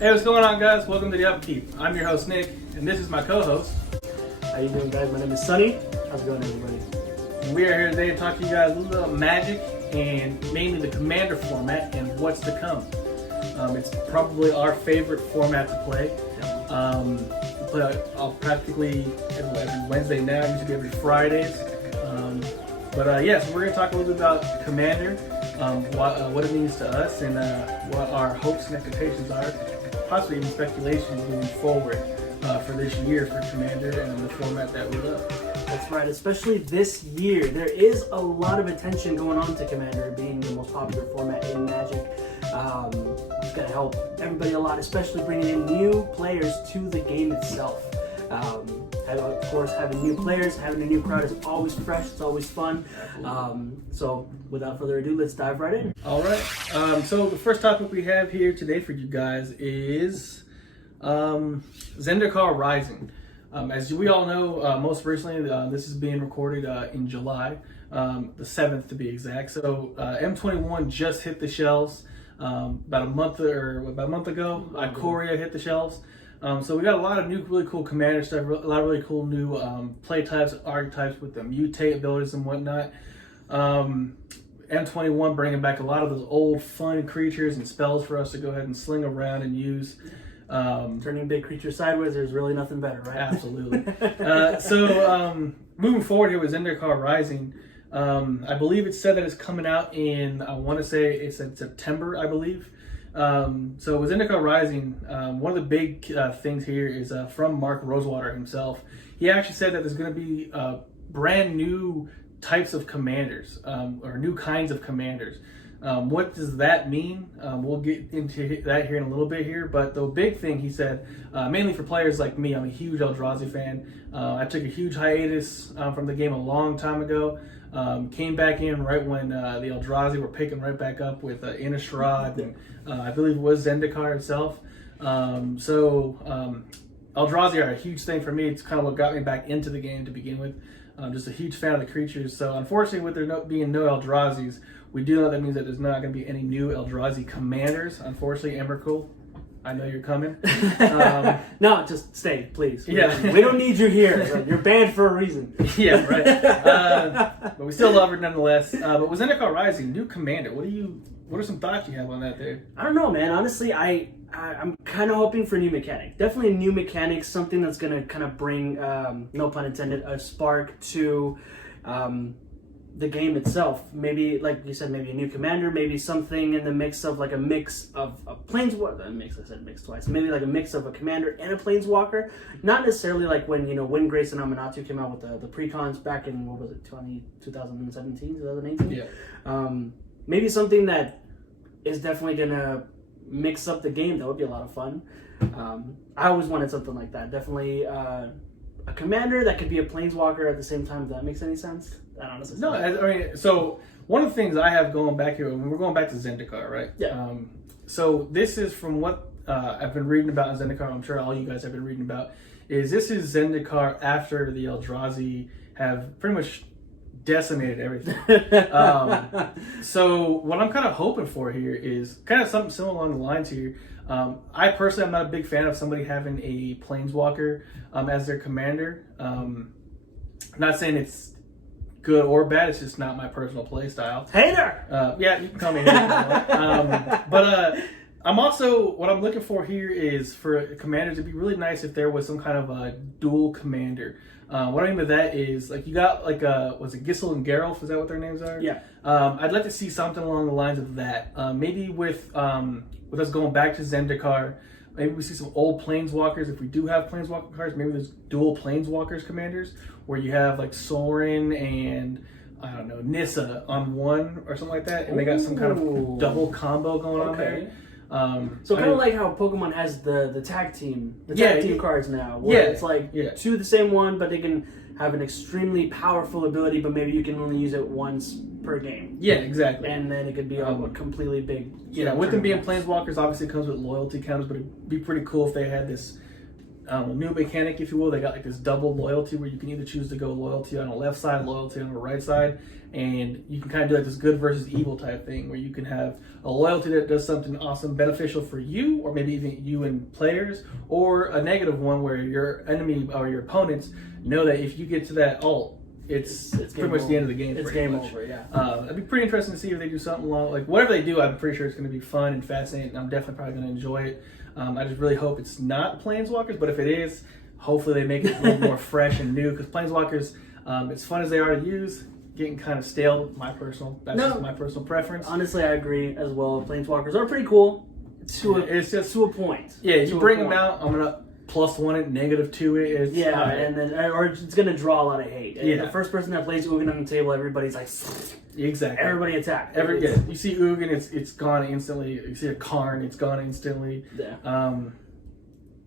Hey, what's going on, guys? Welcome to the Upkeep. I'm your host, Nick, and this is my co-host. How you doing, guys? My name is Sunny. How's it going, everybody? And we are here today to talk to you guys a little bit about Magic and mainly the Commander format and what's to come. It's probably our favorite format to play. We play practically every Wednesday now, usually every Fridays. So we're going to talk a little bit about Commander, what it means to us, and what our hopes and expectations are, possibly even speculations moving forward for this year for Commander and the format that we love. That's right, especially this year. There is a lot of attention going on to Commander being the most popular format in Magic. It's going to help everybody a lot, especially bringing in new players to the game itself. Of course, having new players, having a new crowd is always fresh, it's always fun. So without further ado, let's dive right in. All right. So the first topic we have here today for you guys is Zendikar Rising. As we all know, most recently, this is being recorded in July, the 7th to be exact. So M21 just hit the shelves about a month ago. Ikoria hit the shelves. So we got a lot of new, really cool Commander stuff, a lot of really cool new play types, archetypes with the mutate abilities and whatnot. M21 bringing back a lot of those old fun creatures and spells for us to go ahead and sling around and use. Turning big creatures sideways, there's really nothing better, right? Absolutely. Moving forward here with Zendikar Rising, I believe it said that it's coming out in, I want to say it's in September, I believe. So with Zendikar Rising, one of the big things here is from Mark Rosewater himself. He actually said that there's going to be brand new types of commanders, or new kinds of commanders. What does that mean? We'll get into that here in a little bit here, but the big thing he said, mainly for players like me, I'm a huge Eldrazi fan. I took a huge hiatus from the game a long time ago. Came back in right when the Eldrazi were picking right back up with Innistrad, and I believe it was Zendikar itself. Eldrazi are a huge thing for me. It's kind of what got me back into the game to begin with. I'm just a huge fan of the creatures. So unfortunately, with there being no Eldrazi's, we do know that means that there's not going to be any new Eldrazi commanders. Unfortunately, Emrakul, I know you're coming. No, just stay, please. Yeah. We don't need you here. You're banned for a reason. Yeah, right. But we still love her nonetheless. But with Zendikar Rising, new commander, what are some thoughts you have on that there? I don't know, man. Honestly, I'm kind of hoping for a new mechanic. Definitely a new mechanic, something that's going to kind of bring, no pun intended, a spark to the game itself. Maybe, like you said, maybe a new commander, maybe something in the mix of like a mix of a planeswalker. I said mix twice. Maybe like a mix of a commander and a planeswalker. Not necessarily like when Windgrace and Amanatu came out with the precons back in, what was it, 2017, 2018? Yeah. Maybe something that is definitely gonna mix up the game. That would be a lot of fun. I always wanted something like that. Definitely a commander that could be a planeswalker at the same time. If that makes any sense? I don't know. No, I mean, so one of the things I have going back here, we're going back to Zendikar, right? Yeah. So this is from what I've been reading about in Zendikar. I'm sure all you guys have been reading about. This is Zendikar after the Eldrazi have pretty much decimated everything. So what I'm kind of hoping for here is kind of something similar along the lines here. I personally am not a big fan of somebody having a planeswalker as their commander. I'm not saying it's good or bad, it's just not my personal play style. Hater! Yeah, you can call me a hater. But I'm also, what I'm looking for here is for commanders, it'd be really nice if there was some kind of a dual commander. What I mean by that is, like, you got, like, was it Giselle and Geralt? Is that what their names are? Yeah. I'd like to see something along the lines of that. Maybe with us going back to Zendikar, maybe we see some old planeswalkers. If we do have planeswalker cards, maybe there's dual planeswalkers commanders, where you have, like, Sorin and, I don't know, Nissa on one or something like that, and they got some kind of double combo going on there. So kind of like how Pokemon has the tag team, tag team cards now, where it's like two of the same one, but they can have an extremely powerful ability, but maybe you can only use it once per game. Yeah, exactly. And then it could be a completely big. With them being planeswalkers, obviously it comes with loyalty counters, but it'd be pretty cool if they had this new mechanic, if you will. They got like this double loyalty where you can either choose to go loyalty on the left side, loyalty on the right side, and you can kind of do like this good versus evil type thing where you can have a loyalty that does something awesome, beneficial for you, or maybe even you and players, or a negative one where your enemy or your opponents know that if you get to that ult, it's pretty much the end of the game. It's game over, yeah. It'd be pretty interesting to see if they do something along, like whatever they do. I'm pretty sure it's going to be fun and fascinating. And I'm definitely probably going to enjoy it. I just really hope it's not Planeswalkers, but if it is, hopefully they make it a little more fresh and new. Because Planeswalkers, as fun as they are to use, getting kind of stale. Just my personal preference. Honestly, I agree as well. Planeswalkers are pretty cool. It's just to a point. Yeah, you bring them out, I'm gonna +1 it, -2 it. And then or it's gonna draw a lot of hate. And Yeah. the first person that plays Ugin on the table, everybody's like, exactly. everybody attack. You see Ugin, it's gone instantly. You see a Karn, it's gone instantly. Yeah.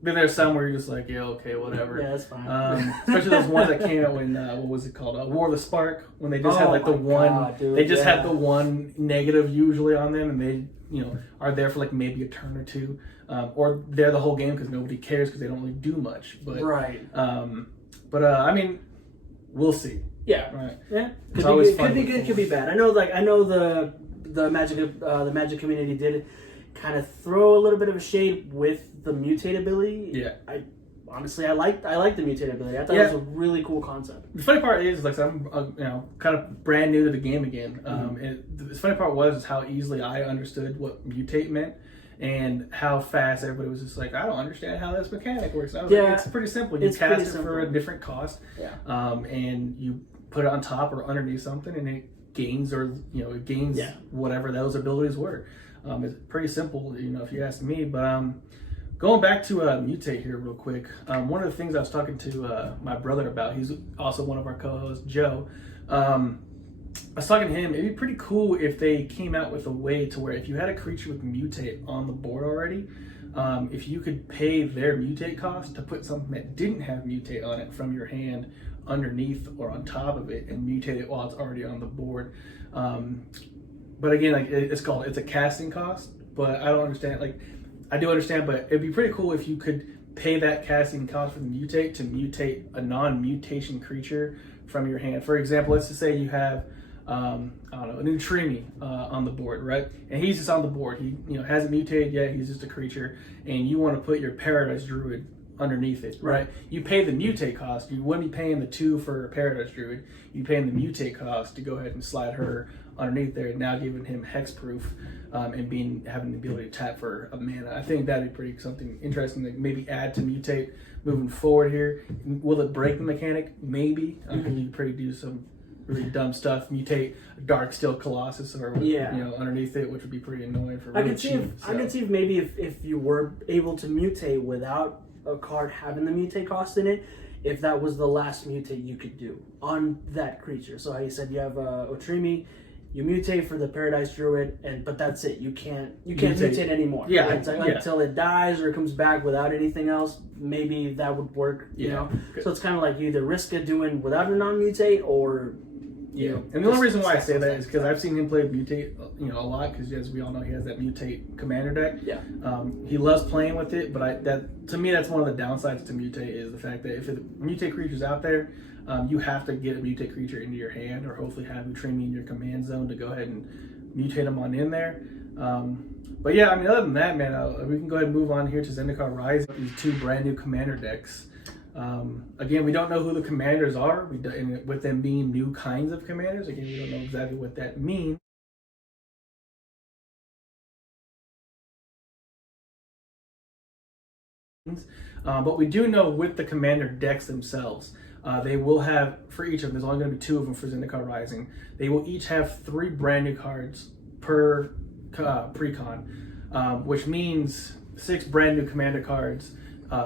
Then there's some where you're just like, yeah, okay, whatever. Yeah, that's fine. Especially those ones that came out when what was it called? War of the Spark, when they just had like the one. They just had the one negative usually on them, and they are there for like maybe a turn or two, or they're the whole game because nobody cares because they don't really do much. But right. I mean, we'll see. Yeah. Right. Yeah. Could be good. Could be bad. I know the Magic community did kind of throw a little bit of a shade with the mutate ability. Yeah. I like the mutate ability. I thought it was a really cool concept. The funny part is, like, I'm kind of brand new to the game again. The funny part was how easily I understood what mutate meant and how fast everybody was just like, I don't understand how this mechanic works. I was like, it's pretty simple. You cast it for a different cost, and you put it on top or underneath something, and it gains whatever those abilities were. It's pretty simple, if you ask me. But going back to mutate here real quick, one of the things I was talking to my brother about, he's also one of our co-hosts, Joe. I was talking to him, it'd be pretty cool if they came out with a way to where if you had a creature with mutate on the board already, if you could pay their mutate cost to put something that didn't have mutate on it from your hand underneath or on top of it and mutate it while it's already on the board. But again, like it's a casting cost, but I don't understand. Like, I do understand, but it'd be pretty cool if you could pay that casting cost for the mutate to mutate a non-mutation creature from your hand. For example, let's just say you have a new Trimi on the board, right? And he's just on the board. He hasn't mutated yet. He's just a creature, and you want to put your Paradise Druid underneath it, right? You pay the mutate cost. You wouldn't be paying the 2 for Paradise Druid. You're paying the mutate cost to go ahead and slide her underneath there, now giving him hexproof and having the ability to tap for a mana. I think that'd be something interesting to maybe add to mutate moving forward here. Will it break the mechanic? Maybe. You pretty do some really dumb stuff. Mutate Darksteel Colossus or underneath it, which would be pretty annoying for. Really I could see if maybe if you were able to mutate without a card having the mutate cost in it, if that was the last mutate you could do on that creature. So how you said you have Otrimi, you mutate for the Paradise Druid, but that's it. You can't mutate anymore. Yeah, until it dies or comes back without anything else. Maybe that would work. You know, so it's kind of like you either risk it doing without a non-mutate or. And the only reason why I say that is because I've seen him play mutate, a lot. Because as we all know, he has that mutate commander deck. Yeah. He loves playing with it, but to me that's one of the downsides to mutate is the fact that if the mutate creature's out there, you have to get a mutate creature into your hand, or hopefully have Utrimi in your command zone to go ahead and mutate them on in there. But yeah, I mean, other than that, man, we can go ahead and move on here to Zendikar Rising. These 2 brand new commander decks. Again, we don't know who the commanders are. With them being new kinds of commanders, again, we don't know exactly what that means. But we do know with the commander decks themselves, they will have, for each of them, there's only going to be 2 of them for Zendikar Rising, they will each have 3 brand new cards per precon, which means 6 brand new commander cards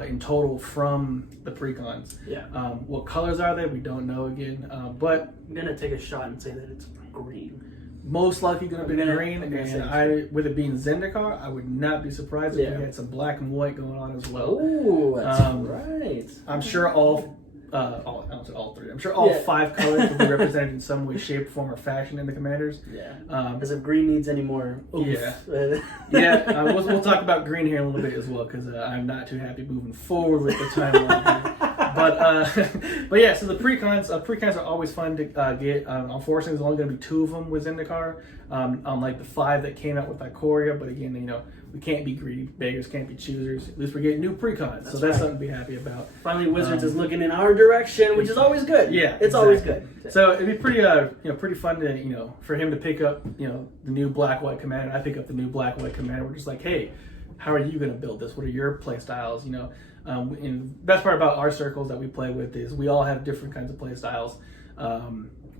in total from the precons. Yeah. What colors are they? We don't know again, but I'm gonna take a shot and say that it's green. Most likely going to be green, and with it being Zendikar, I would not be surprised if we had some black and white going on as well. Oh, that's right. I'm sure all I don't say all three. I'm sure all 5 colors will be represented in some way, shape, form, or fashion in the Commanders. Yeah. As if green needs any more. Oof. Yeah. We'll talk about green here in a little bit as well, because I'm not too happy moving forward with the timeline here. But yeah, so the precons are always fun to get. Unfortunately, there's only going to be 2 of them with Zendikar, unlike the 5 that came out with Ikoria. But again, we can't be greedy. Beggars can't be choosers. At least we're getting new precons, so that's something to be happy about. Finally, Wizards is looking in our direction, which is always good. Yeah, it's always good. So it'd be pretty, pretty fun to, for him to pick up, the new black-white commander. I pick up the new black-white commander. We're just like, hey, how are you going to build this? What are your play styles? And the best part about our circles that we play with is we all have different kinds of play styles.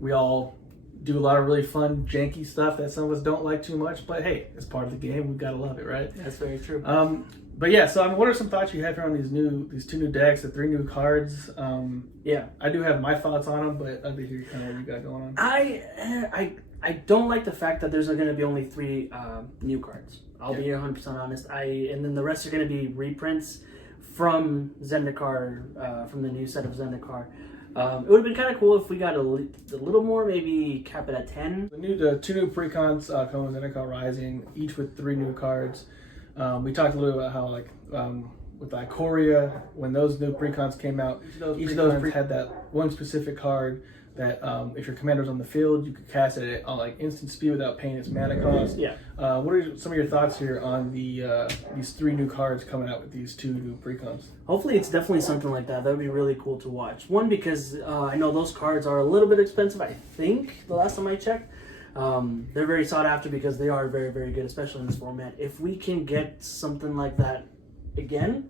We all do a lot of really fun, janky stuff that some of us don't like too much, but hey, it's part of the game. We've got to love it, right? That's very true. But yeah, so what are some thoughts you have here on these 2 new decks, the 3 new cards? I do have my thoughts on them, but I'd be here kind of what you got going on. I don't like the fact that there's going to be only 3 new cards. I'll be 100% honest. And then the rest are going to be reprints from Zendikar, from the new set of Zendikar. It would have been kind of cool if we got a little more, maybe cap it at 10. The 2 new precons come with Zendikar Rising, each with 3 new cards. We talked a little about how, with Ikoria, when those new precons came out, each of those had that one specific card that if your commander's on the field, you could cast it on instant speed without paying its mana cost. Yeah. What are some of your thoughts here on these 3 new cards coming out with these 2 new precons? Hopefully it's definitely something like that. That would be really cool to watch. One, because I know those cards are a little bit expensive, I think, the last time I checked. They're very sought after because they are very, very good, especially in this format. If we can get something like that again,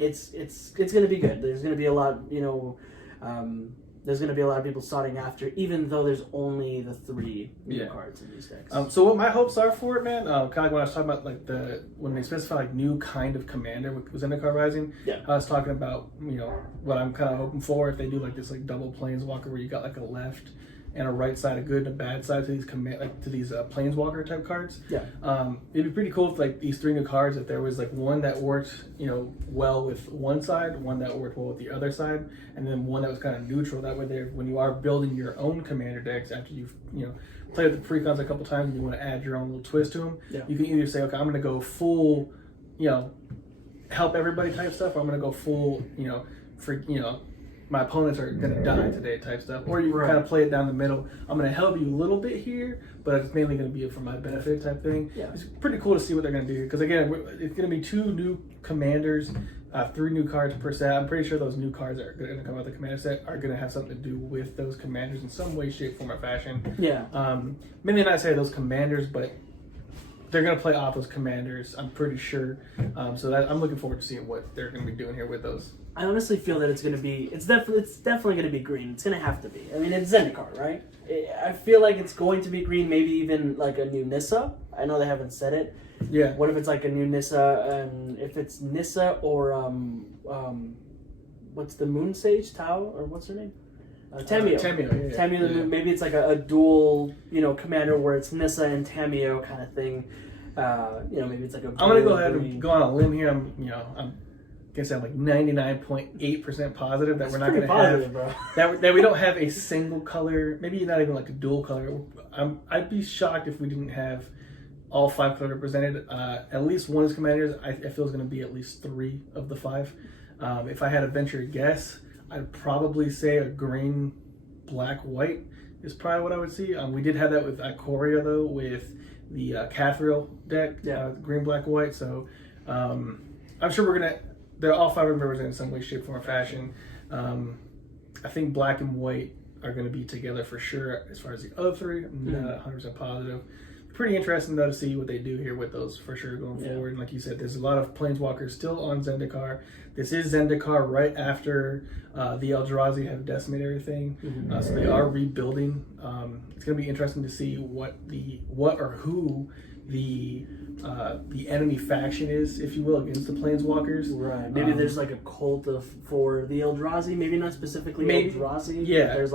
it's going to be good. There's going to be a lot, there's going to be a lot of people soughting after, even though there's only the 3 new cards in these decks. So what my hopes are for it, man, kind of like when I was talking about when they specify new kind of commander with Zendikar Rising, I was talking about what I'm kind of hoping for if they do this double planeswalker where you got a left and a right side, a good and a bad side to these planeswalker type cards. Yeah. It'd be pretty cool if these 3 new cards, if there was one that worked well with one side, one that worked well with the other side, and then one that was kind of neutral. That way, when you are building your own commander decks after you've played with the precons a couple times and you want to add your own little twist to them, you can either say, okay, I'm going to go full, help everybody type stuff, or I'm going to go full, my opponents are going to die today type stuff. Or you kind of play it down the middle. I'm going to help you a little bit here, but it's mainly going to be for my benefit type thing. Yeah. It's pretty cool to see what they're going to do here. Because again, it's going to be 2 new commanders, 3 new cards per set. I'm pretty sure those new cards that are going to come out of the commander set are going to have something to do with those commanders in some way, shape, form, or fashion. Yeah. Maybe not say those commanders, but they're going to play off those commanders, I'm pretty sure. So I'm looking forward to seeing what they're going to be doing here with those. I honestly feel that it's definitely going to be green. It's going to have to be. I mean, it's Zendikar, right? I feel like it's going to be green, maybe even a new Nissa. I know they haven't said it. Yeah. What if it's a new Nissa, and if it's Nissa or what's the Moon Sage Tao, or what's her name? Tamio. Tamio. Maybe it's a dual, commander where it's Nissa and Tamio kind of thing. Maybe it's I'm gonna go ahead and go on a limb here. I'm gonna say I'm 99.8% positive that we're not gonna have that we don't have a single color, maybe not even a dual color. I'd be shocked if we didn't have all 5 colors represented. At least one of his commanders, I feel is gonna be at least 3 of the 5. If I had to venture a guess, I'd probably say a green, black, white is probably what I would see. We did have that with Ikoria though, with the Cathril deck, green, black, white. So I'm sure they're all 5 of them represented in some way, shape, form, or fashion. I think black and white are going to be together for sure. As far as the other 3, I'm not 100% positive. Pretty interesting though to see what they do here with those for sure going forward. And like you said, there's a lot of planeswalkers still on Zendikar. This is Zendikar right after the Eldrazi have decimated everything, so they are rebuilding. It's going to be interesting to see who the enemy faction is, if you will, against the planeswalkers. Right. Maybe there's a cult for the Eldrazi. Maybe not specifically Eldrazi. Yeah. There's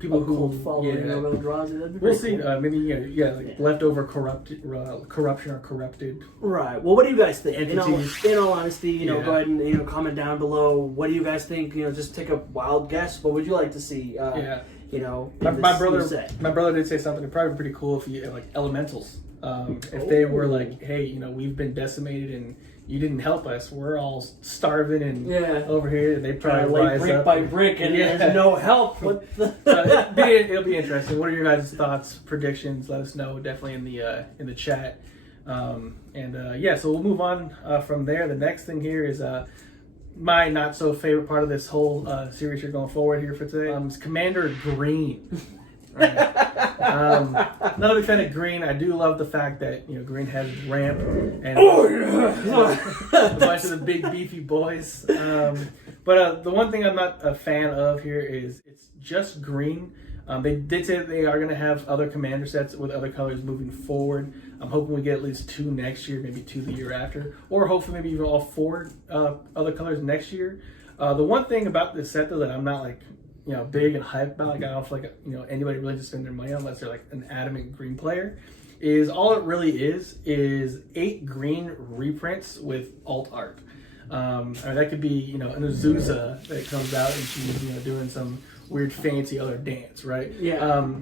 people who cold following of Eldrazi. That'd be we'll pretty see. cool. Maybe leftover corruption or corrupted. Right. Well, what do you guys think? Entities. In all honesty, go Yeah. ahead and comment down below. What do you guys think? Just take a wild guess. What would you like to see? Yeah. My brother did say something. It'd probably be pretty cool if you like elementals. If they were like, hey, we've been decimated and you didn't help us. We're all starving and over here. They probably like rise brick up by brick, and there's no help. What the? It'll be interesting. What are your guys' thoughts, predictions? Let us know definitely in the chat. So we'll move on from there. The next thing here is my not so favorite part of this whole series here going forward here for today. Is Commander Green. Right. Not a big fan of green. I do love the fact that green has ramp and a bunch of the big beefy boys. But the one thing I'm not a fan of here is it's just green. They did say that they are going to have other commander sets with other colors moving forward. I'm hoping we get at least 2 next year, maybe 2 the year after, or hopefully maybe even all 4 other colors next year. The one thing about this set though that I'm not like big and hyped about, like I don't feel like anybody really to spend their money on unless they're like an adamant green player, is all it really is 8 green reprints with alt art. Or that could be an Azusa that comes out and she's doing some weird fancy other dance, right? Yeah.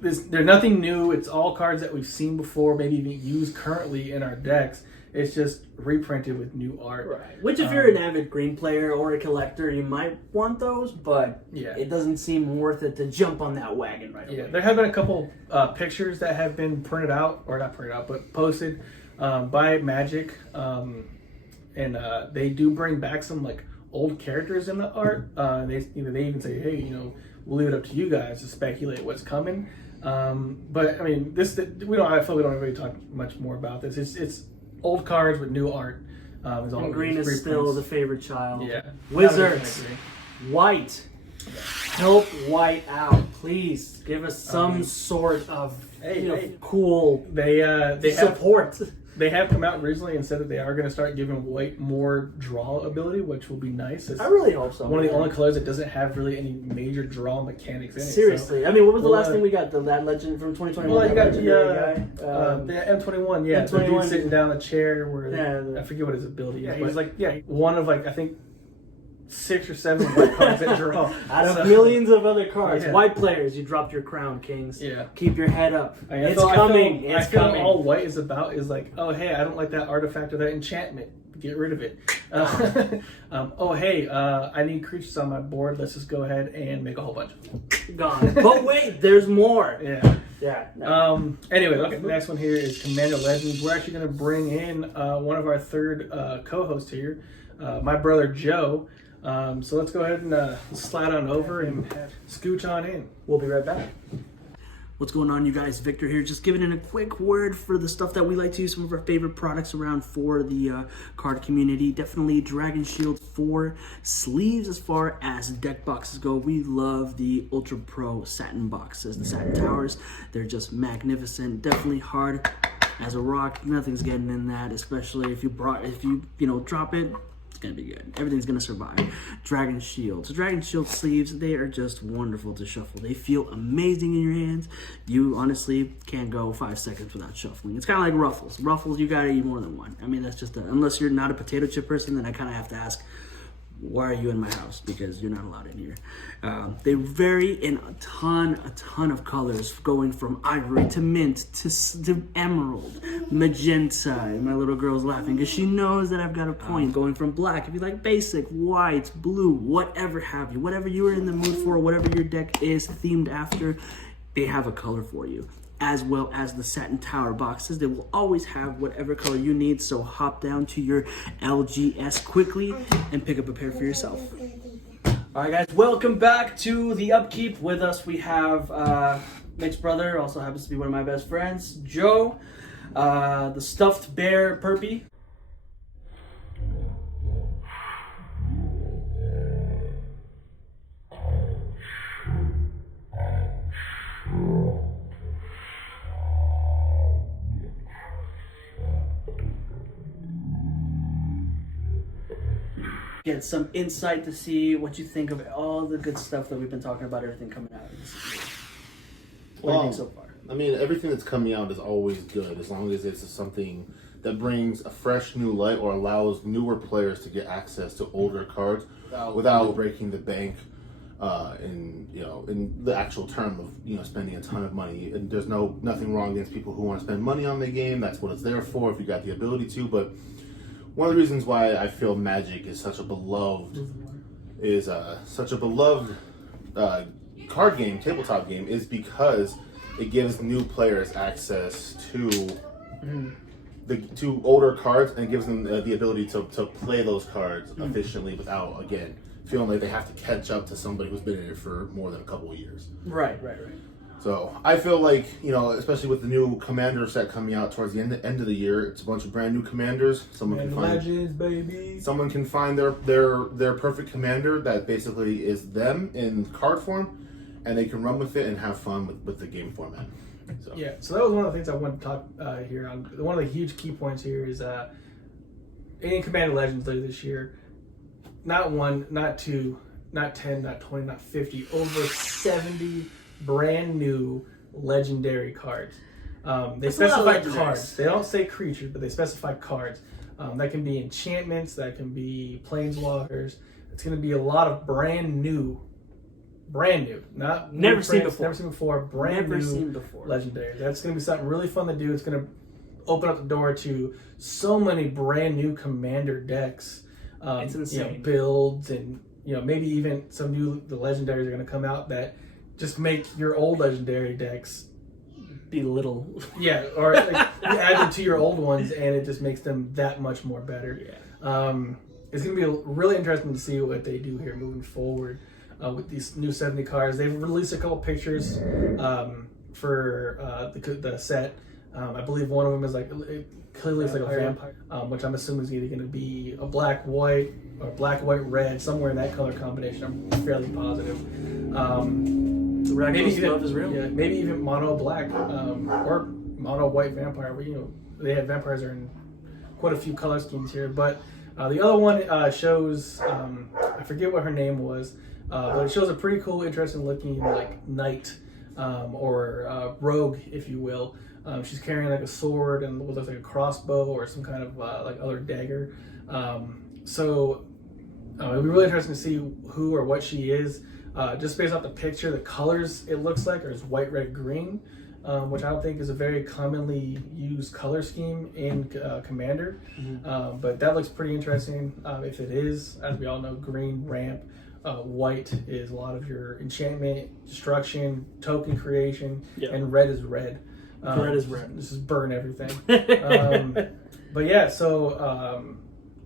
There's nothing new. It's all cards that we've seen before, maybe even used currently in our decks. It's just reprinted with new art. Right. Which, if you're an avid green player or a collector, you might want those, but it doesn't seem worth it to jump on that wagon right away. Yeah, there have been a couple pictures that have been printed out, or not printed out, but posted by Magic, and they do bring back some like old characters in the art. They even say, hey, we'll leave it up to you guys to speculate what's coming. But I mean, I feel we don't really talk much more about this. It's old cards with new art. And green is still the favorite child. Yeah. Wizards, white. Help white out, please. Give us some sort of cool they support. They have come out recently and said that they are going to start giving white more draw ability, which will be nice. I really hope so. One of the only colors that doesn't have really any major draw mechanics in it. Seriously. I mean, what was the last thing we got? That legend from 2021? Well, you got the M21, M21. The dude sitting down in a chair where I forget what his ability is. He was one of I think 6 or 7 white cards that draw. Out of millions of other cards. Yeah. White players, you dropped your crown, Kings. Yeah. Keep your head up. It's coming. It's coming. All white is about is like, oh, hey, I don't like that artifact or that enchantment. Get rid of it. I need creatures on my board. Let's just go ahead and make a whole bunch of them. Gone. But wait, there's more. Yeah. Yeah. No. Anyway, the next one here is Commander Legends. We're actually going to bring in one of our third co-hosts here, my brother Joe. So let's go ahead and slide on over and scooch on in. We'll be right back. What's going on, you guys? Victor here, just giving in a quick word for the stuff that we like to use, some of our favorite products around for the card community. Definitely Dragon Shield 4 sleeves as far as deck boxes go. We love the Ultra Pro satin boxes, the satin towers. They're just magnificent, definitely hard as a rock. Nothing's getting in that, especially if you drop it. Gonna be good. Everything's gonna survive. Dragon Shield. So Dragon Shield sleeves, they are just wonderful to shuffle. They feel amazing in your hands. You honestly can't go 5 seconds without shuffling. It's kind of like Ruffles. Ruffles, you gotta eat more than one. I mean, that's just unless you're not a potato chip person, then I kind of have to ask, why are you in my house? Because you're not allowed in here. They vary in a ton of colors, going from ivory to mint to emerald, magenta. And my little girl's laughing because she knows that I've got a point. Going from black, if you like basic, white, blue, whatever have you, whatever you are in the mood for, whatever your deck is themed after, they have a color for you. As well as the satin tower boxes. They will always have whatever color you need, so hop down to your LGS quickly and pick up a pair for yourself. All right, guys, welcome back to the Upkeep. With us, we have Nick's brother, also happens to be one of my best friends, Joe, the stuffed bear Perpy. get some insight to see what you think of all the good stuff that we've been talking about, everything coming out. What do you think so far? I mean, everything that's coming out is always good as long as it's something that brings a fresh new light or allows newer players to get access to older cards without breaking the bank. In the actual term of spending a ton of money, and there's nothing wrong against people who want to spend money on the game. That's what it's there for if you got the ability to. But one of the reasons why I feel Magic is such a beloved card game, tabletop game, is because it gives new players access to to older cards and gives them the ability to play those cards efficiently without, again, feeling like they have to catch up to somebody who's been in it for more than a couple of years. Right. So I feel like, especially with the new Commander set coming out towards the end of the year, it's a bunch of brand new Commanders. Someone can find their perfect Commander that basically is them in card form, and they can run with it and have fun with the game format. So. Yeah, so that was one of the things I wanted to talk here on. One of the huge key points here is in Commander Legends later this year, not 1, not 2, not 10, not 20, not 50, over 70 brand new legendary cards. They specify cards. They don't say creatures, but they specify cards. That can be enchantments, that can be planeswalkers. It's going to be a lot of brand new, not never seen before, brand new legendary. That's going to be something really fun to do. It's going to open up the door to so many brand new Commander decks. It's insane. Builds, and maybe even some new legendaries are going to come out that just make your old legendary decks belittle. Yeah, or you add them to your old ones, and it just makes them that much more better. Yeah. It's going to be really interesting to see what they do here moving forward with these new 70 cards. They've released a couple pictures for the set. I believe one of them is it clearly looks like a vampire, which I'm assuming is either going to be a black-white or black-white-red, somewhere in that color combination. I'm fairly positive. Maybe even love is real. Yeah, maybe even mono black or mono white vampire. They have vampires are in quite a few color schemes here. But the other one shows I forget what her name was, but it shows a pretty cool, interesting looking knight or rogue, if you will. She's carrying a sword and what looks like a crossbow or some kind of other dagger. So it'll be really interesting to see who or what she is. Just based off the picture, the colors it looks like are white, red, green, which I don't think is a very commonly used color scheme in Commander. Mm-hmm. But that looks pretty interesting. If it is, as we all know, green ramp, white is a lot of your enchantment, destruction, token creation, and red is red. Red is red. This is burn everything. But yeah, so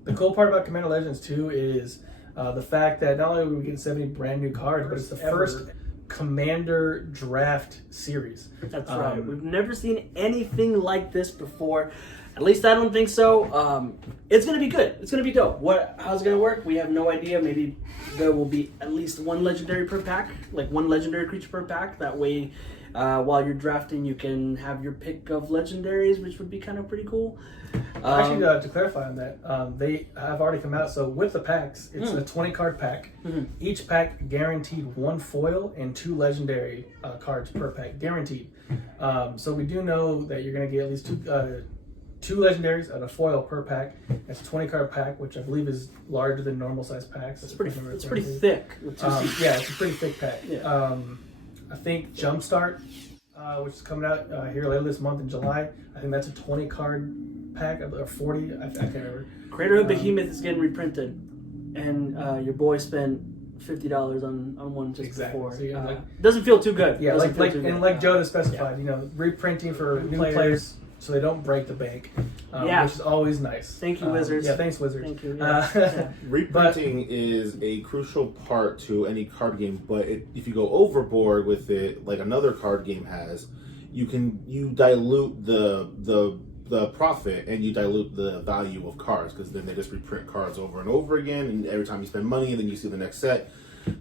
the cool part about Commander Legends 2 is the fact that not only are we getting 70 brand new cards, but it's the first Commander draft series. That's right. We've never seen anything like this before. At least I don't think so. It's going to be good. It's going to be dope. How's it going to work? We have no idea. Maybe there will be at least one legendary per pack, one legendary creature per pack. That way, while you're drafting, you can have your pick of legendaries, which would be kind of pretty cool. Actually, to clarify on that, they have already come out. So with the packs, it's a 20-card pack. Mm-hmm. Each pack guaranteed 1 foil and 2 legendary cards per pack, guaranteed. So we do know that you're going to get at least 2 legendaries and a foil per pack. It's a 20-card pack, which I believe is larger than normal size packs. It's pretty thick. Yeah, it's a pretty thick pack. Yeah. I think Jumpstart, which is coming out here later this month in July, I think that's a 20-card pack, or 40, I can't remember. Creator of Behemoth is getting reprinted, and your boy spent $50 on one just before. So doesn't feel too good. Yeah, like Joda specified, reprinting for new players so they don't break the bank, which is always nice. Thank you, Wizards. Yeah, thanks, Wizards. Thank you. Reprinting is a crucial part to any card game, but if you go overboard with it, like another card game has, you dilute the profit and you dilute the value of cards, because then they just reprint cards over and over again, and every time you spend money and then you see the next set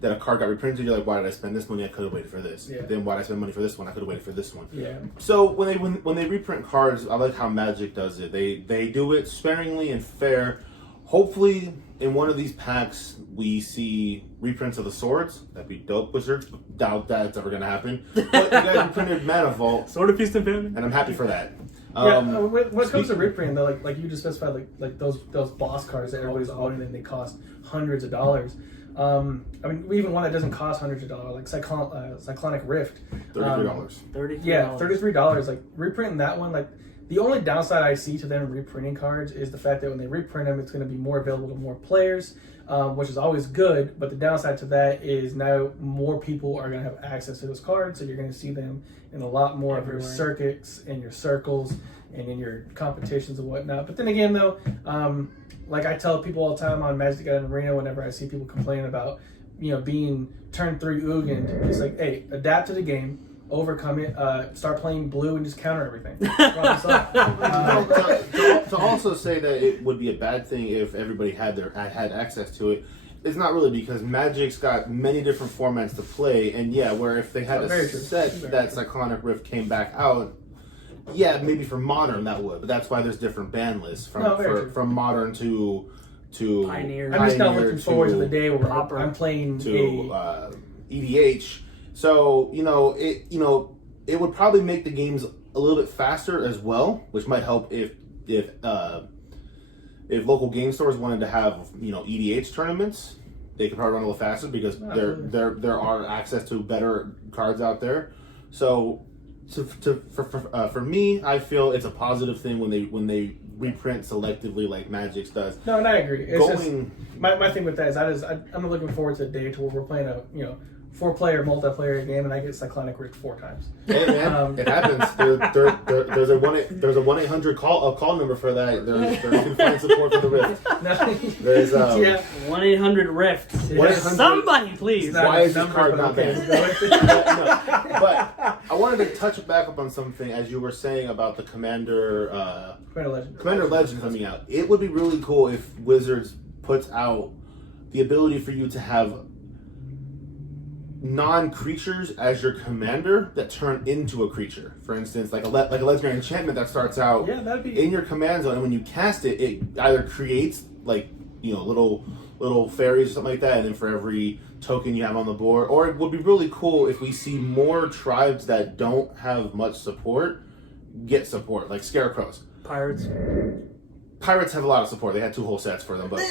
that a card got reprinted, you're like, why did I spend this money? I could have waited for this. Yeah. Then why did I spend money for this one? I could have waited for this one. Yeah. So when they reprint cards, I like how Magic does it. They do it sparingly and fair. Hopefully in one of these packs we see reprints of the swords. That'd be dope, Wizards. Doubt that's ever gonna happen. But you guys reprinted Mana Vault, Sword of Feast and Famine, and I'm happy for that. When it comes to reprint, though, like you just specified, like those boss cards that everybody's wanting, and they cost hundreds of dollars. I mean, even one that doesn't cost hundreds of dollars, like Cyclonic Rift, $33. Yeah, $33. Like reprinting that one, like the only downside I see to them reprinting cards is the fact that when they reprint them, it's going to be more available to more players, which is always good. But the downside to that is now more people are going to have access to those cards, so you're going to see them in a lot more of your circuits and your circles and in your competitions and whatnot. But then again, though, like I tell people all the time on Magic the Gathering Arena, whenever I see people complaining about, being turn 3 Ugin, it's like, hey, adapt to the game, overcome it, start playing blue and just counter everything. To also say that it would be a bad thing if everybody had access to it, it's not really, because Magic's got many different formats to play, and where if they had a set that Cyclonic Rift came back out, maybe for Modern that would, but that's why there's different ban lists from Modern to Pioneer. I'm just not looking forward to the day where I'm playing to EDH. So it would probably make the games a little bit faster as well, which might help if local game stores wanted to have EDH tournaments. They could probably run a little faster because there are access to better cards out there. So for me, I feel it's a positive thing when they reprint selectively like Magic's does. No, and I agree. It's my thing with that is I'm looking forward to the day to where we're playing a 4-player multiplayer game and I get Cyclonic Rift 4 times. Hey man, it happens. There's a 1-800 call number for that. There you can find support for the Rift. There's 1-800 Rift. Somebody please. Why is this card not banned? But I wanted to touch back up on something as you were saying about the Commander Legend coming out. It would be really cool if Wizards puts out the ability for you to have non-creatures as your commander that turn into a creature. For instance, like a legendary enchantment that starts out in your command zone, and when you cast it, it either creates little fairies or something like that, and then for every token you have on the board. Or it would be really cool if we see more tribes that don't have much support get support, like scarecrows. Pirates have a lot of support. They had 2 whole sets for them, but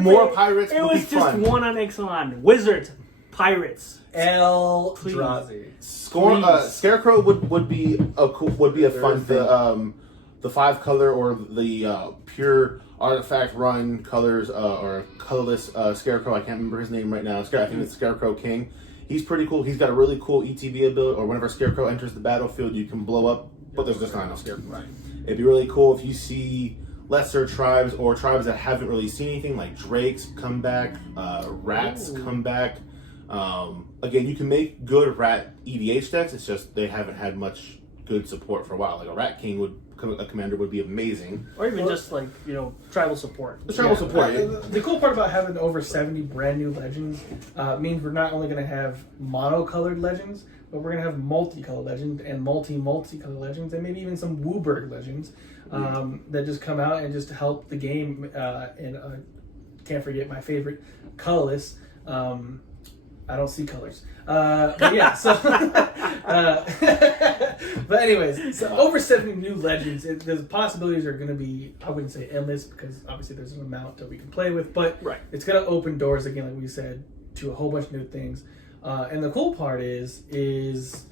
more pirates would be fun. It was just one on Ixalan. Wizards. Pirates. Eldrazi. Scarecrow would be a fun. The 5-color or the pure artifact run colors or colorless Scarecrow. I can't remember his name right now. I think it's Scarecrow King. He's pretty cool. He's got a really cool ETB ability. Or whenever Scarecrow enters the battlefield, you can blow up. But there's just not enough Scarecrow. Right. It'd be really cool if you see lesser tribes or tribes that haven't really seen anything, like Drakes come back, Rats come back. Again, you can make good rat EDH decks. It's just they haven't had much good support for a while. Like a Rat King a commander would be amazing. Or even just like tribal support. The tribal support. The cool part about having over 70 brand new legends means we're not only going to have monocolored legends, but we're going to have multicolored legends and multicolored legends, and maybe even some Wooburg legends that just come out and just help the game. And can't forget my favorite, colorless. I don't see colors. But yeah, so. But anyways, so over 70 new legends. The possibilities are going to be, I wouldn't say endless, because obviously there's an amount that we can play with, but it's going to open doors, again, like we said, to a whole bunch of new things. And the cool part is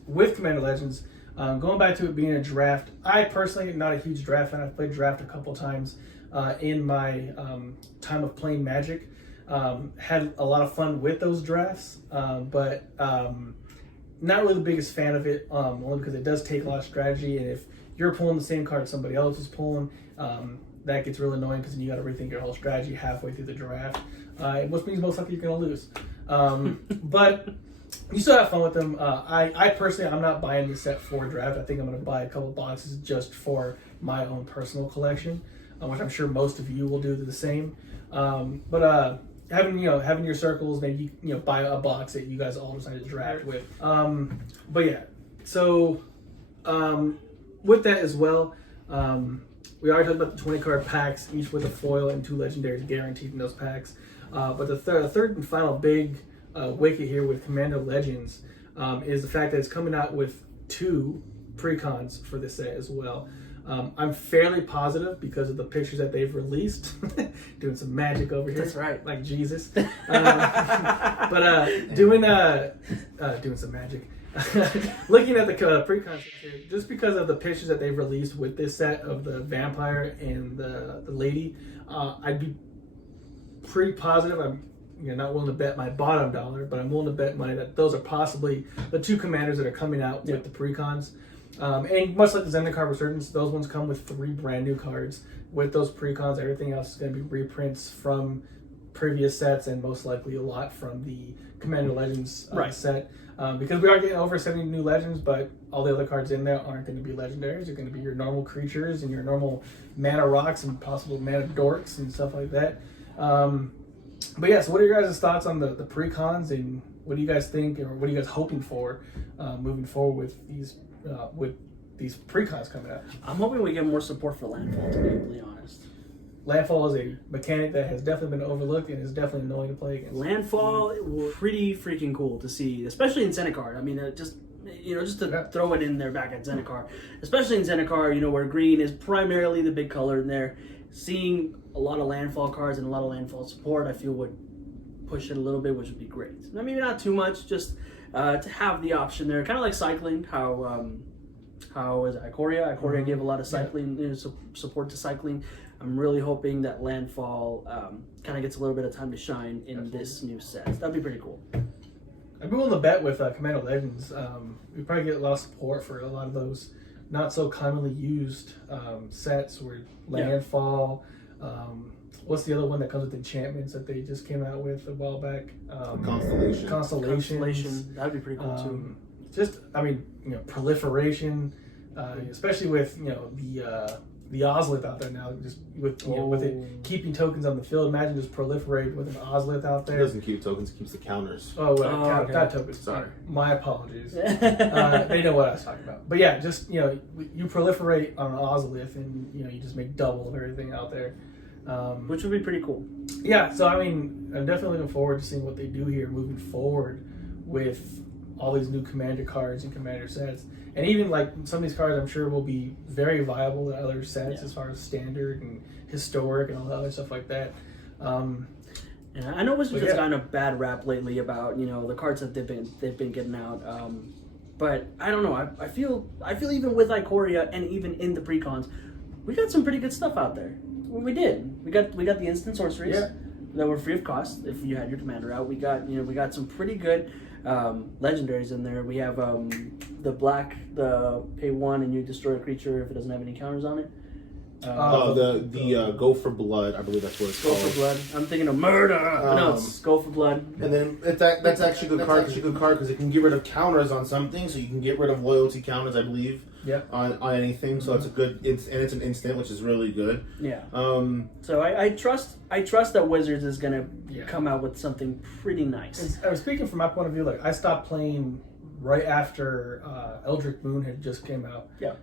with Commander Legends, going back to it being a draft, I personally am not a huge draft fan. I've played draft a couple times in my time of playing Magic. Had a lot of fun with those drafts, but not really the biggest fan of it, only because it does take a lot of strategy, and if you're pulling the same card somebody else is pulling, that gets really annoying because then you got to rethink your whole strategy halfway through the draft, which means most likely you're going to lose. But you still have fun with them. I personally, I'm not buying the set for draft. I think I'm going to buy a couple boxes just for my own personal collection, which I'm sure most of you will do the same. But having your circles, maybe buy a box that you guys all decided to draft with. But yeah, so with that as well, we already talked about the 20 card packs, each with a foil and 2 legendaries guaranteed in those packs. But the third and final big wicket here with Commander Legends is the fact that it's coming out with 2 precons for this set as well. I'm fairly positive because of the pictures that they've released. Doing some magic over here. That's right. Like Jesus. But doing some magic. Looking at the precon here, just because of the pictures that they've released with this set of the vampire and the lady, I'd be pretty positive. I'm not willing to bet my bottom dollar, but I'm willing to bet money that those are possibly the 2 commanders that are coming out with the precons. And much like the Zendikar Resurgence, those ones come with 3 brand new cards. With those precons, everything else is going to be reprints from previous sets and most likely a lot from the Commander Legends set. Because we are getting over 70 new legends, but all the other cards in there aren't going to be legendaries. They're going to be your normal creatures and your normal mana rocks and possible mana dorks and stuff like that. But yeah, so what are your guys' thoughts on the precons, and what do you guys think, or what are you guys hoping for moving forward with these precons coming out? I'm hoping we get more support for Landfall, to be completely honest. Landfall is a mechanic that has definitely been overlooked and is definitely annoying to play against. Landfall, pretty freaking cool to see, especially in Zendikar. I mean, just to throw it in there back at Zendikar, especially in Zendikar, where green is primarily the big color in there. Seeing a lot of Landfall cards and a lot of Landfall support, I feel would push it a little bit, which would be great. I mean, not too much, just to have the option there, kind of like cycling. How is it? Ikoria? Ikoria gave a lot of cycling support to cycling. I'm really hoping that Landfall kind of gets a little bit of time to shine in this new set. That'd be pretty cool. I'd be willing to bet with Commander Legends, we probably get a lot of support for a lot of those not so commonly used sets where Landfall. What's the other one that comes with enchantments that they just came out with a while back? Constellation. That'd be pretty cool too. Just, proliferation, especially with the Ozlith out there now, just with with it keeping tokens on the field. Imagine just proliferating with an Ozlith out there. It doesn't keep tokens; it keeps the counters. Not tokens. Sorry, my apologies. They know what I was talking about. But yeah, just you proliferate on an Ozlith, and you just make double of everything out there. Which would be pretty cool. Yeah, so I'm definitely looking forward to seeing what they do here moving forward with all these new commander cards and commander sets. And even like some of these cards I'm sure will be very viable in other sets as far as standard and historic and all that other stuff like that. And I know Wizards has gotten a bad rap lately about the cards that they've been getting out. But I don't know. I feel even with Ikoria and even in the precons, we got some pretty good stuff out there. We did. We got the instant sorceries that were free of cost if you had your commander out. We got some pretty good legendaries in there. We have the pay 1 and you destroy a creature if it doesn't have any counters on it. The Go for Blood, I believe that's what it's called. Go for Blood. I'm thinking of murder. No, it's Go for Blood. And then that's actually a good card. It's a good card because it can get rid of counters on something, so you can get rid of loyalty counters, I believe. Yeah. On anything, so it's a good. It's an instant, which is really good. Yeah. So I trust that Wizards is gonna come out with something pretty nice. I was speaking from my point of view. Like I stopped playing right after Eldritch Moon had just came out. Yeah.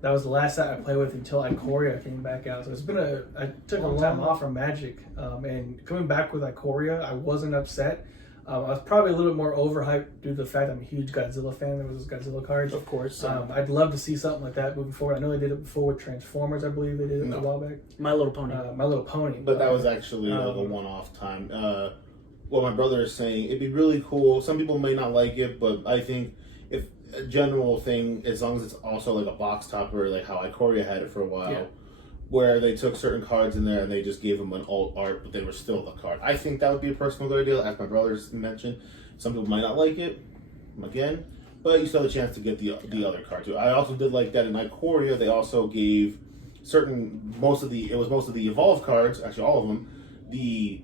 That was the last set I played with until Ikoria came back out. So it's been I took a long time off from Magic, and coming back with Ikoria, I wasn't upset. I was probably a little bit more overhyped due to the fact I'm a huge Godzilla fan. There was those Godzilla cards. Of course. I'd love to see something like that moving forward. I know they did it before with Transformers. I believe they did it a while back. My Little Pony. My Little Pony. But that was actually like a one-off time. What my brother is saying, it'd be really cool. Some people may not like it, but I think if a general thing, as long as it's also like a box topper, like how Ikoria had it for a while, where they took certain cards in there and they just gave them an alt art, but they were still the card. I think that would be a personal good idea, as my brother's mentioned. Some people might not like it, again, but you still have a chance to get the other card too. I also did like that in Ikoria. They also gave most of the evolved cards, actually all of them, the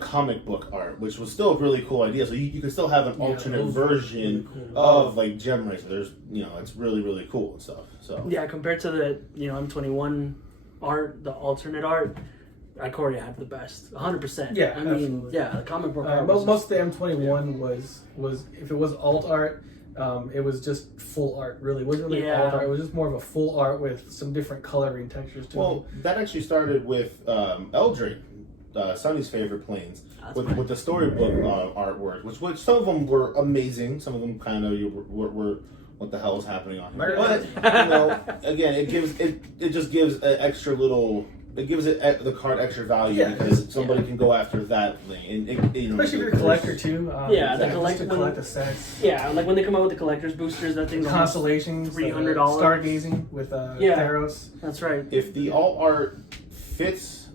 comic book art, which was still a really cool idea. So you can still have an alternate version really cool. Of like Gem Racer. There's it's really, really cool and stuff. So yeah, compared to the M21 art, the alternate art, Ikoria had the best, 100%. Yeah, I mean, absolutely. the comic book art. Most of the M21 was if it was alt art, it was just full art. Really, it wasn't really Yeah. all art. It was just more of a full art with some different coloring textures to Well, that actually started with Eldred, Sonny's favorite planes, with the storybook artwork, which some of them were amazing. Some of them kind of were what the hell is happening on here? But again, it just gives an extra little. It gives the card extra value because somebody can go after that thing, and especially if you're a collector too. Collect the sets. Yeah, like when they come out with the collector's boosters, that thing's constellations, $300. Stargazing with Theros. That's right. If the alt art fits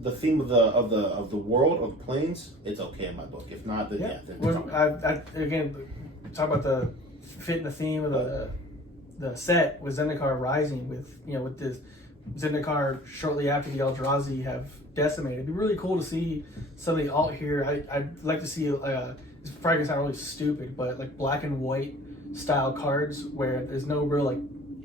the theme of the world of the planes, it's okay in my book. If not, then again, talk about the fitting the theme of the set with Zendikar Rising with this Zendikar shortly after the Eldrazi have decimated. It'd be really cool to see some of the alt here. I'd like to see it's probably gonna sound really stupid, but like black and white style cards where there's no real like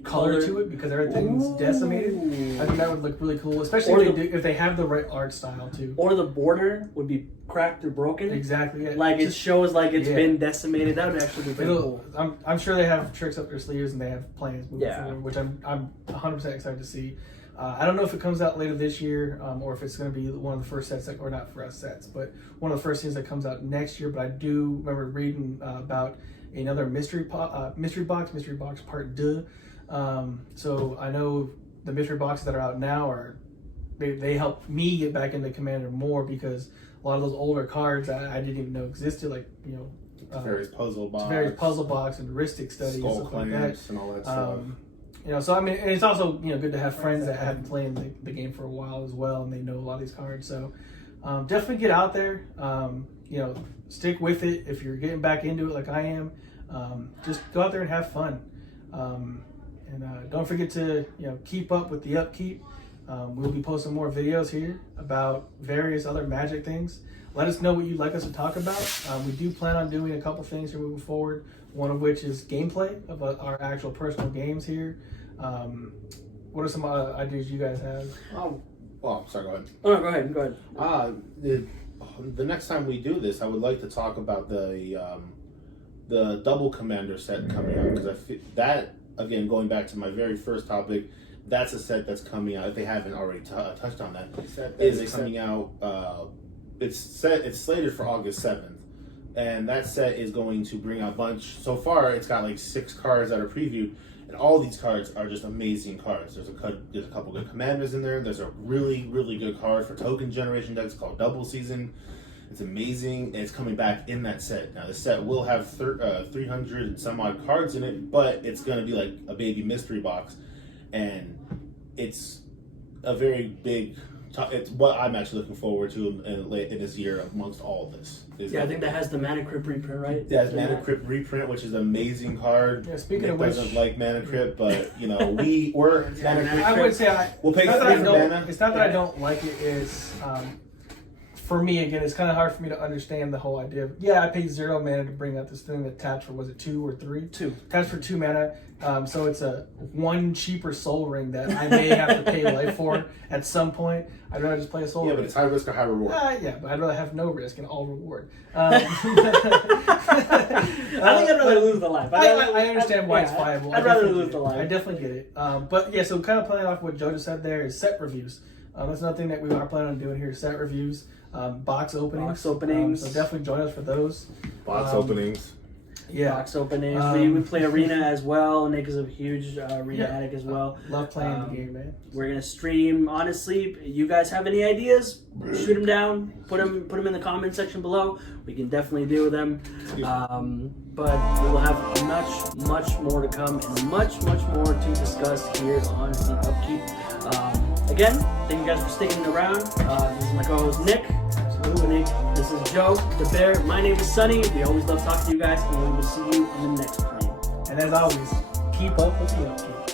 color to it because everything's decimated. I think that would look really cool, especially if they have the right art style too. Or the border would be cracked or broken. Exactly. Yeah. Like it shows like it's been decimated. That would actually be pretty cool. I'm sure they have tricks up their sleeves and they have plans moving forward, which I'm 100% excited to see. I don't know if it comes out later this year or if it's going to be one of the first sets, or not for us sets, but one of the first things that comes out next year. But I do remember reading about another mystery box part 2. So I know the mystery boxes that are out now they help me get back into Commander more because a lot of those older cards I didn't even know existed, like various puzzle box and heuristic studies, skull stuff like clamps, and all that stuff. So I mean, and it's also good to have friends that have been playing the game for a while as well, and they know a lot of these cards. So definitely get out there. Stick with it if you're getting back into it like I am. Just go out there and have fun. And don't forget to keep up with the Upkeep. We'll be posting more videos here about various other Magic things. Let us know what you'd like us to talk about. We do plan on doing a couple things here moving forward. One of which is gameplay of our actual personal games here. What are some ideas you guys have? Sorry, go ahead. Oh, no, go ahead. The next time we do this, I would like to talk about the double commander set coming out, because I feel that, again, going back to my very first topic, that's a set that's coming out. If they haven't already touched on that, is coming out. It's slated for August 7th. And that set is going to bring out a bunch. So far, it's got like 6 cards that are previewed, and all these cards are just amazing cards. There's a couple good commanders in there. There's a really, really good card for token generation decks called Double Season. It's amazing, and it's coming back in that set. Now, the set will have 300 and some odd cards in it, but it's going to be like a baby mystery box, and it's a very big. It's what I'm actually looking forward to in this year amongst all of this. I think that has the Mana Crypt reprint, right? Yeah, it's Mana Crypt reprint, which is an amazing card. Yeah, speaking Nick of which, doesn't like Mana Crypt, but we're Mana Crypt. I would say we'll pay it's not 3 that for mana. It's not that I don't like it. It's for me again. It's kind of hard for me to understand the whole idea. I paid 0 mana to bring out this thing that taps for 2 or 3? 2. Taps for 2 mana. So it's a 1 cheaper Soul Ring that I may have to pay life for at some point. I'd rather just play a Soul Ring. But it's high risk or high reward. But I'd rather have no risk and all reward. I think I'd rather lose the life. I understand why it's viable. I'd rather lose the life. I definitely get it. So kind of playing off what Joe just said there is set reviews. That's another thing that we are planning on doing here, set reviews, box openings. So definitely join us for those. Box openings. Box openings. We play Arena as well. Nick is a huge Arena addict as well. Love playing the game, man. We're gonna stream. Honestly, you guys have any ideas? Shoot them down. Put them in the comment section below. We can definitely deal with them. But we will have much more to come and much more to discuss here on the Upkeep. Again, thank you guys for sticking around. This is my co-host Nick. Nick. This is Joe, the Bear. My name is Sunny. We always love talking to you guys, and we will see you on the next plane. And as always, keep up with the Upkeep.